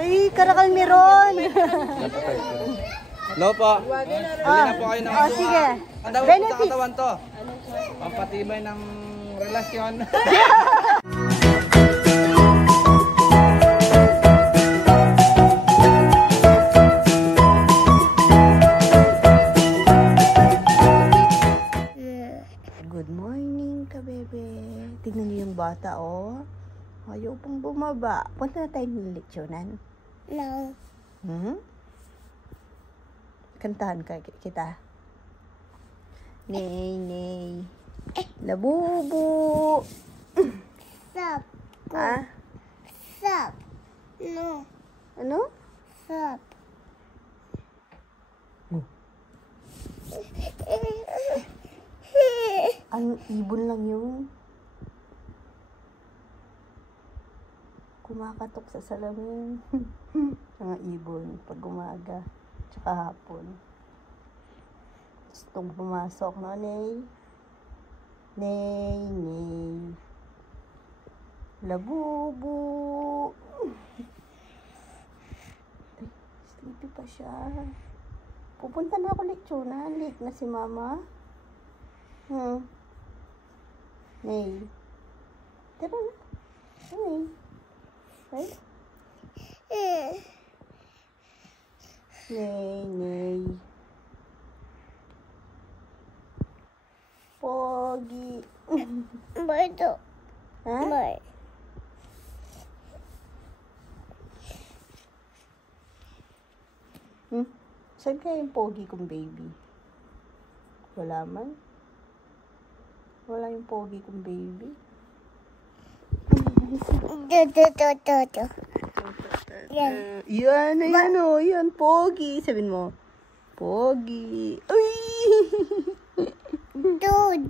Ay, karakal meron. Hello po. Bili na po kayo ng sige. Ang daw po sa katawan to. Pampatibay ng relasyon. Good morning, kabebe. Tignan niyo yung bata, oh. Ayaw pong bumaba. Punta na tayo ng leksyonan. No. Kantahan kita. Nay, nay. Labubu. Stop. Ah? Stop. No. Ano? Stop. Ang ibon lang yun. Kumakatok sa salamin. Mga ibon pag umaga. Tsaka hapon. Gustong pumasok, no, Nay? Nay, Nay. Labubu. Ay, sleepy pa siya. Pupunta na ako leksyonan. Late na si Mama. Nay. Tara na. Nay. Right? Nay, nay. Pogi. Baito. Ha? Bye. Saan kaya yung pogi kong baby? Wala man. Wala yung pogi kong baby. Yan, ayan o. Yan, pogi. Sabihin mo, pogi. Uy!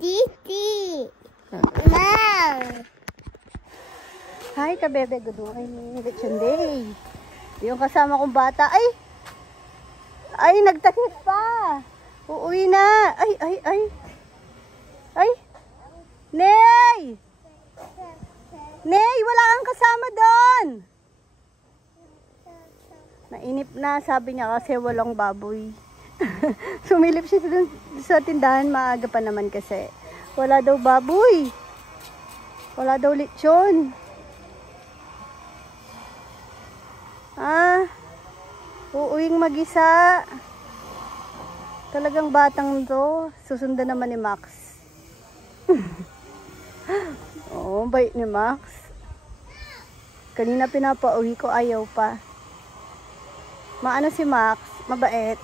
Diti. Mom. Hi, kabebe. Good morning. Election day. Yung kasama kong bata. Ay, nagtakip pa. Uuwi na. Ay. Nay! Nay, wala kang kasama doon. Nainip na, sabi niya kasi walang baboy. Sumilip siya dun sa tindahan, maaga pa naman kasi. Wala daw baboy. Wala daw lechon. Uuwing mag-isa. Talagang batang to. Susundan naman ni Max. Oo, bait ni Max. Kanina pinapauwi ko, ayaw pa. Maano si Max? Mabait.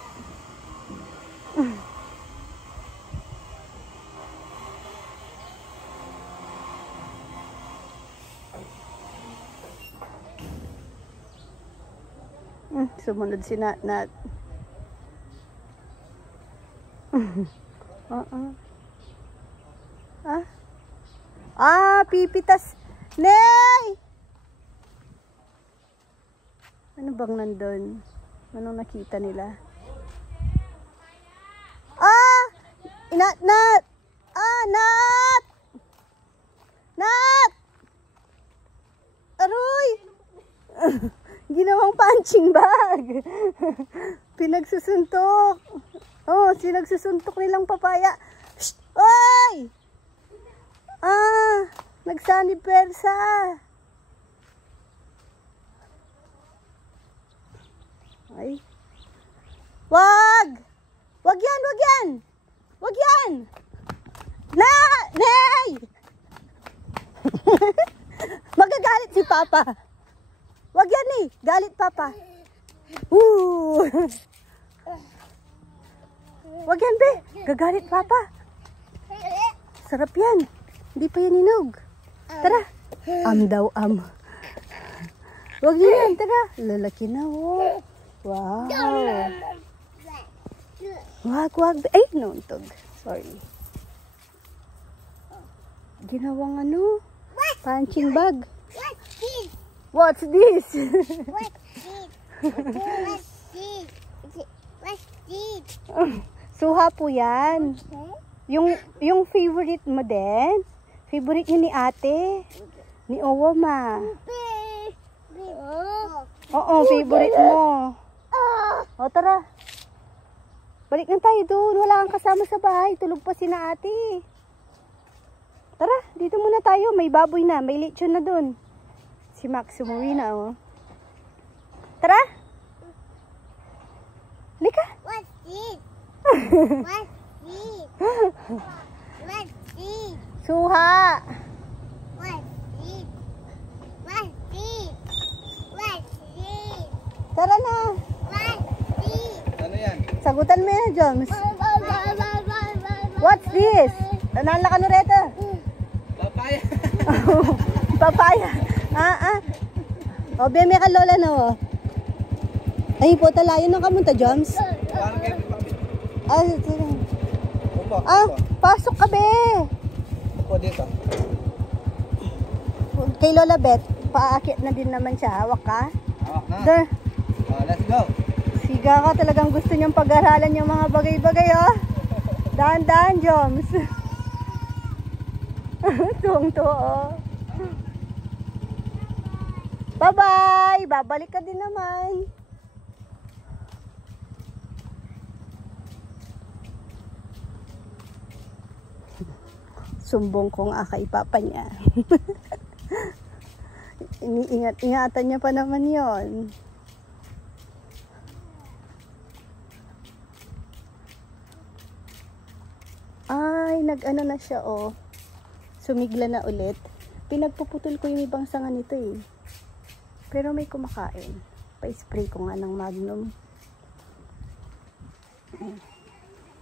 Sumunod si Nat. Pipitas. Nay! Ano bang nandun? Anong nakita nila? Nat! Nat! Nat! Aroy! Ginawang punching bag. Pinagsusuntok. Sinagsusuntok nilang papaya. Shh! Oy! Nagsani persa. Ay. Wag! Wag yan! Nay! Magagalit si Papa. Wag yan eh. Galit Papa. Wag yan, be. Gagalit Papa. Sarap yan. Hindi pa yan inog. Tara. Daw. Wag yan. Tara. Lalaki na, oh. Wow. Wag. Ay, nauntog. Sorry. Ginawang ano? Punching bag. What's this? Suha po yan. Yung favorite mo din? Favorite niya ni ate? Ni Owama? Oo, favorite mo. O, tara. Balik na tayo doon. Wala kang kasama sa bahay. Tulog pa si na ate. Tara, dito muna tayo. May baboy na. May lechon na doon. Si Max umuwi na, oh. Tara. Lika. What's this? What's this? What's this? Suha. What's this? What's this? What's this? Tara na. What's this? Ano yan? Sagutan mo yan, Joms. What's this? Nanala ka nureta. Papaya. Papaya. O, beme ka lola na, oh. Ay, po talayo ng kamunta, Joms. Parang kayo Upo. Pasok ka, be. Upo dito. Kay Lola Bet, paakit na din naman siya. Hawak ka. Hawak na. There. Let's go. Siga ka, talagang gusto niyang pag-aralan yung mga bagay-bagay, oh. Dahan-dahan, Joms. Tuwang-tuwa, oh. Bye-bye! Babalik ka din naman. Sumbong kong akaipapa niya. Iniingat-ingatan niya pa naman yon. Ay, nag-ano na siya, oh. Sumigla na ulit. Pinagpuputol ko yung ibang sanga nito, eh. Pero may kumakain. Pa-spray ko nga ng Magnum.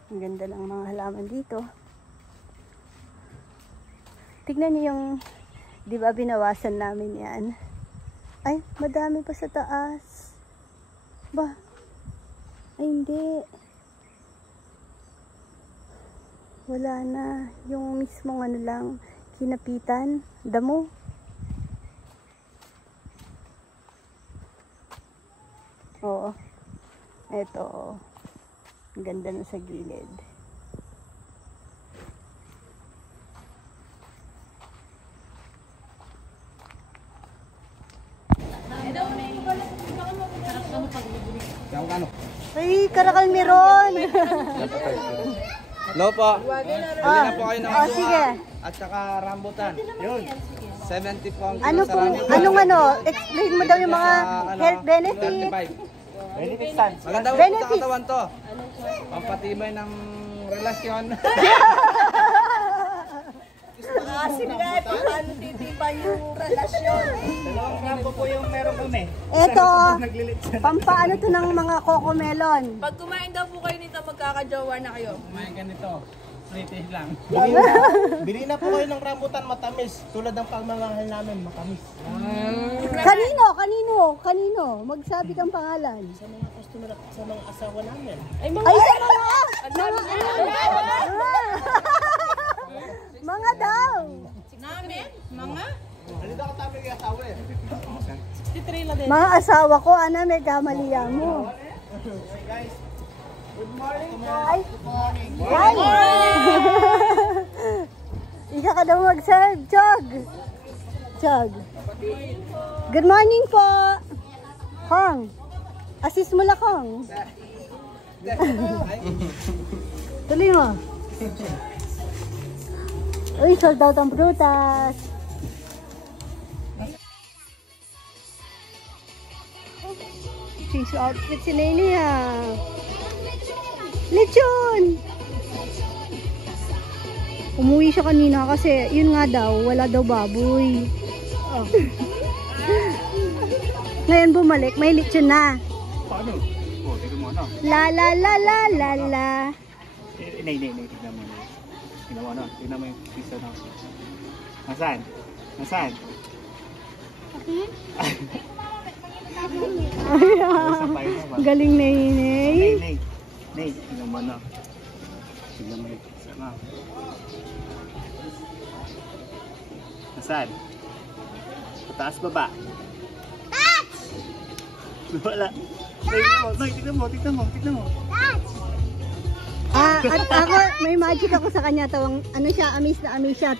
Ang ganda ng mga halaman dito. Tignan niyo yung, di ba binawasan namin yan? Ay, madami pa sa taas. Ba? Ay, hindi. Wala na. Yung mismong ano lang, kinapitan. Damo. Oo. Eto. Ang ganda na sa gilid. Yung ano? Ay, karakal meron. Hello po. Bili na po kayo ng Oh, sige. at saka rambutan. Yun. 70 po ang kilo Ano sa pong, rambutan. anong ano? Explain mo daw yung mga Sa, health benefit. 35. Maganda po Benefits. sa katawan to. Pampatibay ng relasyon. Sige, paano titibay yung relasyon? Dalawang rambo po yung meron kami. Eto, pampaano to ng mga cocomelon. Pag kumain daw po kayo nito, magkakajowa na kayo. May ganito. British lang. Bili na po kayo ng rambutan matamis. Tulad ng pagmamahal namin, matamis. Kanino? Magsabi kang pangalan. Sa mga customer at sa mga asawa namin. Ay, sa mga daw. Namin? Mga? Halika ka tabi kay asawa eh. 63 na din. Mga asawa ko, ana, may kamaliya mo. Guys, Ay, hi. Isa ka daw mag-serve, Chog. Good morning po. Kong, assist mo lang, Kong. Tuloy mo. Uy, sold out ang prutas. Chisu outfit si Nene, ha. Lechon! Umuwi siya kanina kasi yun nga daw, wala daw baboy. Oh. Ngayon bumalik, may lechon na. paano? Oh, tignan mo ano. La la la la la la. Tignan mo. Tignan mo ano. Tignan mo yung piso na. Nasaan? Galing na yun eh. Nay, tignan mo ano. Tignan mo yung piso na. Nasaan? Pataas baba? Wala. Tignan mo. At ako, may magic ako sa kanya. Tawang, ano siya, amis na amis siya.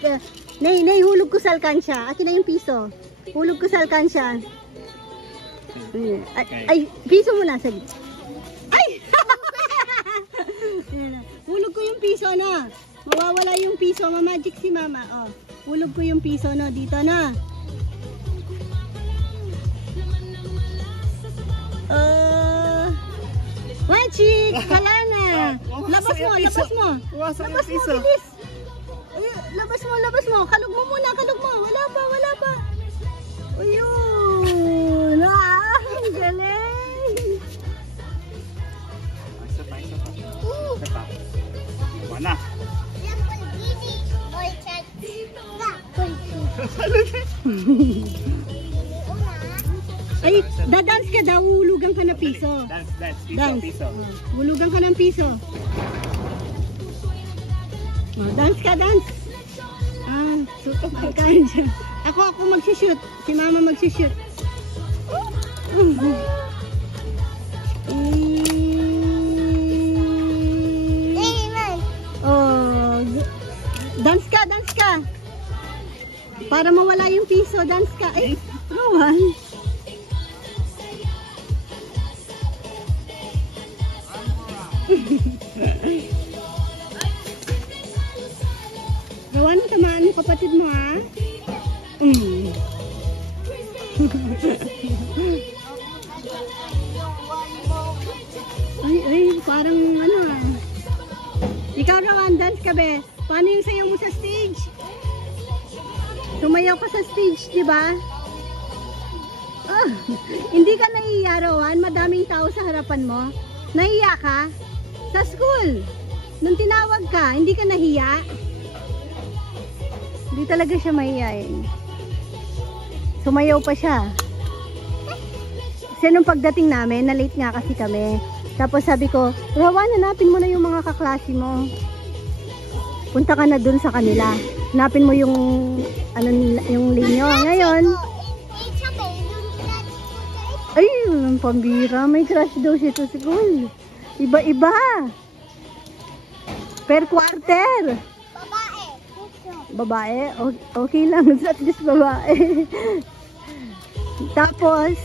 Nay, hulog ko sa alkansya. Akin na yung piso. Hulog ko sa alkansya. Ay, piso mo nasa gitna. Ay! Ayan na. Hulog ko yung piso, no? Mawawala yung piso. Magic si mama. Oh. Hulog ko yung piso, no? Dito, no? Magic! Hala na! Labas mo, labas mo! Wasak Labas mo, bilis! Ay, labas mo! Kalog mo muna, kalog mo! Wala pa! Ayun! Ah, ang galing! Isa pa. Mana? Ay, dadance ka daw, hulugan ka na piso. Dance. Piso. Hulugan ka ng piso. Oh, dance ka, dance. Sutok ka dyan. Ako magsishoot. Si mama magsishoot. Oh, dance ka. Para mawala yung piso, dance ka. Ay, Rowan. Rowan, tamaan mo kapatid mo, ha? Ay, parang ano, ha? Ikaw, Rowan, dance ka, be. Paano yung sayaw mo sa stage? Tumayaw ka sa stage, di ba? Hindi ka nahiya, Rowan? Madaming tao sa harapan mo. Nahiya ka? Sa school. Nung tinawag ka, hindi ka nahiya? Hindi talaga siya mahiyain. Sumayaw pa siya. Kasi nung pagdating namin, na-late nga kasi kami. Tapos sabi ko, Rowan, hanapin mo na yung mga kaklase mo. Punta ka na dun sa kanila. Hanapin mo yung yung linyo. Ngayon, ay, ang pambira. May crush daw siya sa school. Iba-iba. Per quarter. Babae? Okay lang. At least babae. Tapos,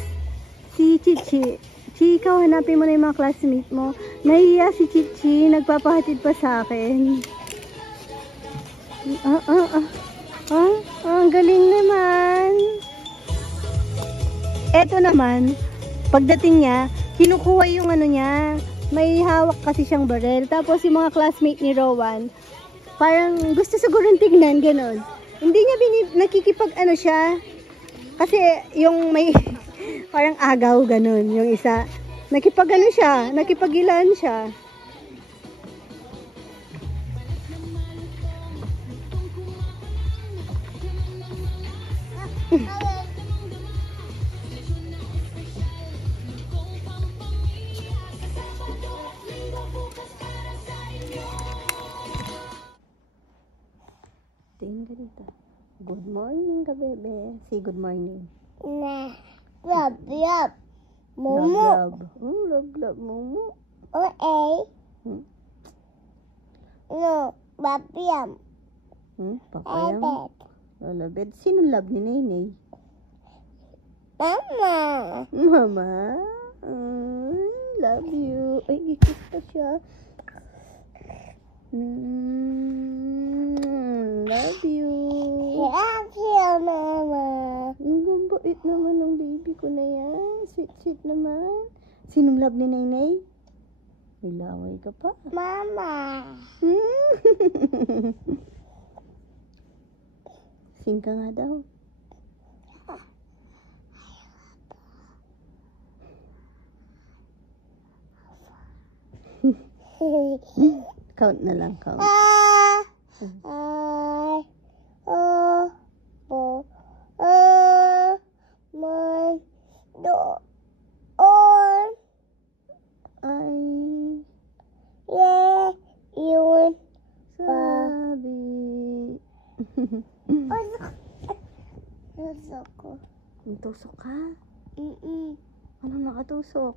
si Chichi. Ikaw, hanapin mo na yung mga classmate mo. Nahiya si Chichi. Nagpapahatid pa sa akin. Ang galing naman. Eto naman, pagdating niya, kinukuha yung ano niya. May hawak kasi siyang barel. Tapos yung mga classmate ni Rowan, parang gusto siguro tignan, gano'n. Hindi niya nakikipag ano siya. Kasi yung may parang agaw, gano'n. Yung isa, nakipag ano siya, nakipagilan siya. Tingin ka dito. Good morning ka, bebe. Say good morning. Love. Momo. Love, Momo. No, Babiam. Papayam. Lalabed. Sino love ni Nenay? Mama. Mama. Love you. Ay, gikis pa siya. Love you. Love you, Mama. Ang bait naman ng baby ko na yan. Sweet naman. Sinong love ni Nenay? May laway ka pa. Mama. Sing ka nga daw. Count na lang, count. Tusok ka? Anong nakatusok?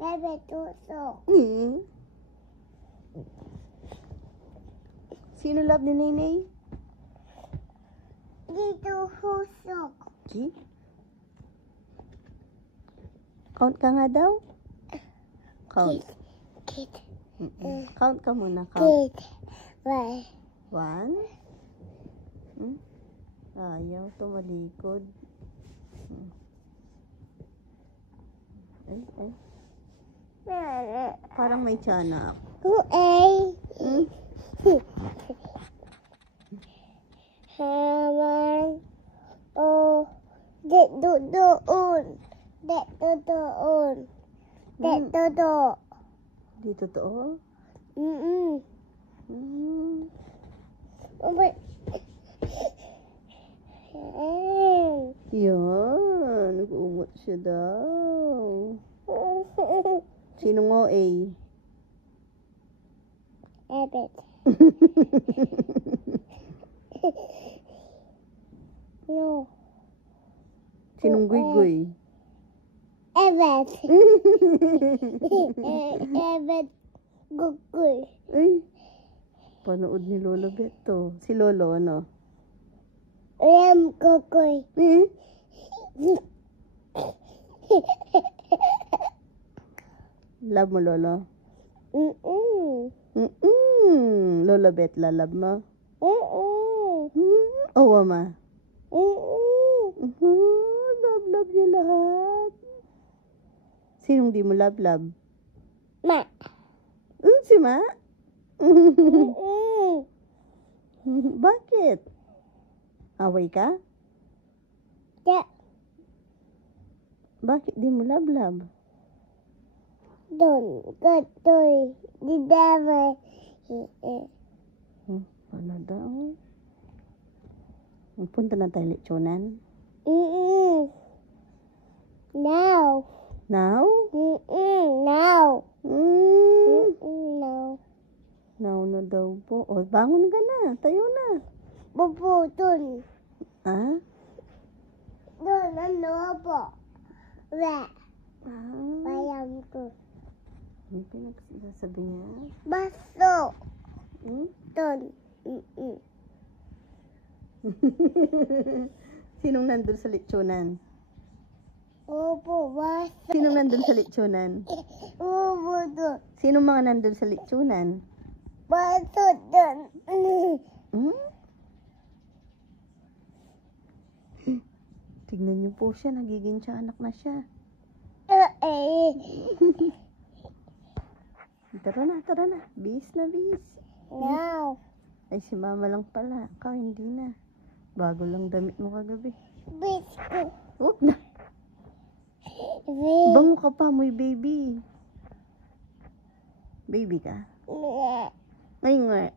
Bebe, tusok. Sino love ni Nenay? Dito husok. G? Count ka nga daw? Count. Kid. Count ka muna. Count. Kid. Why? 1. Ayaw, tumalikod. Ay. Parang may tiyanak. Haman. Oh. Dito doon. Dito doon. Dito doon. Di totoo? Yan. Nag-uumot siya daw. Sino ngo A? Ebet. No. Sinong guy-guy? Evet. Evet. Guguy. Ay. Panood ni Lolo Beto. Si Lolo, ano? Ram guguy. Love mo, Lolo? Lolo Bet, lalab mo? Owa ma? Love niya lahat. Sinong di mo love? Ma. Si Ma? Bakit? Away ka? Da. Bakit di mo love? Don. Gatoy. Di dama. Ano daw? Punta na tayo lechonan. Now. Now? Now. No. Now na daw po. O, bangon ka na. Tayo na. Bubu, dun. Ah? Dun, ano po? Weh. Ah. Bayang ko. Ano pinagsasabi niya? Baso. Dun. Sinong nandun sa lechonan? Opo, baso. Sinong nandun sa lechonan? Opo, dun. Sinong mga nandun sa lechonan? Baso, dun. Tignan niyo po siya. Nagiging tiyanak na siya. Tara na. Bis na bis. Now. Ay, si Mama lang pala. Ikaw, hindi na. Bago lang damit mo kagabi. Bisco. Huwag na. Bango ka pa, muy baby. Baby ka? Ay, ngwe.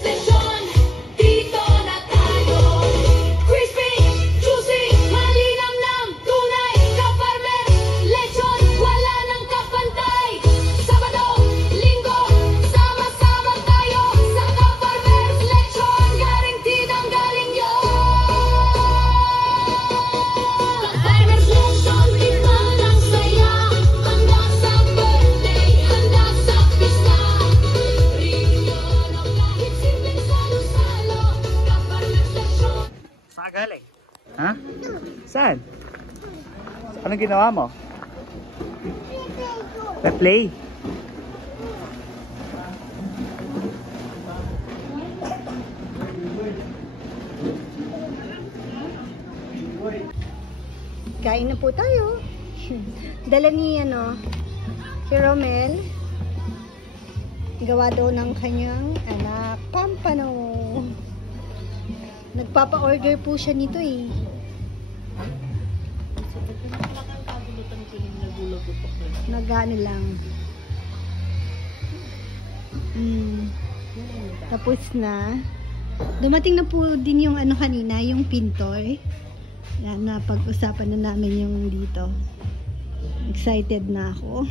Lechon, dito na tayo. Crispy, juicy, malinamnam, tunay, ka-farmer. Lechon, wala nang kapantay. Sabado, Linggo, sama-sama tayo sa ka-farmer. Lechon, guaranteed ang galing yun. Ka-farmer's Lechon, tikman ang saya. Handa sa birthday, handa sa pista. Reunion o kahit simpleng salo-salo. Ka-farmer's Lechon. Saan ka galing? Ha? Saan? Anong ginawa mo? Play. Kain na po tayo. Dala ni, si Romel. Gawa daw ng kanyang anak, Pampano. Nagpapa-order po siya nito eh. Nagano lang. Tapos na. Dumating na po din yung kanina, yung pintor. Yan, napag-usapan na namin yung dito. Excited na ako.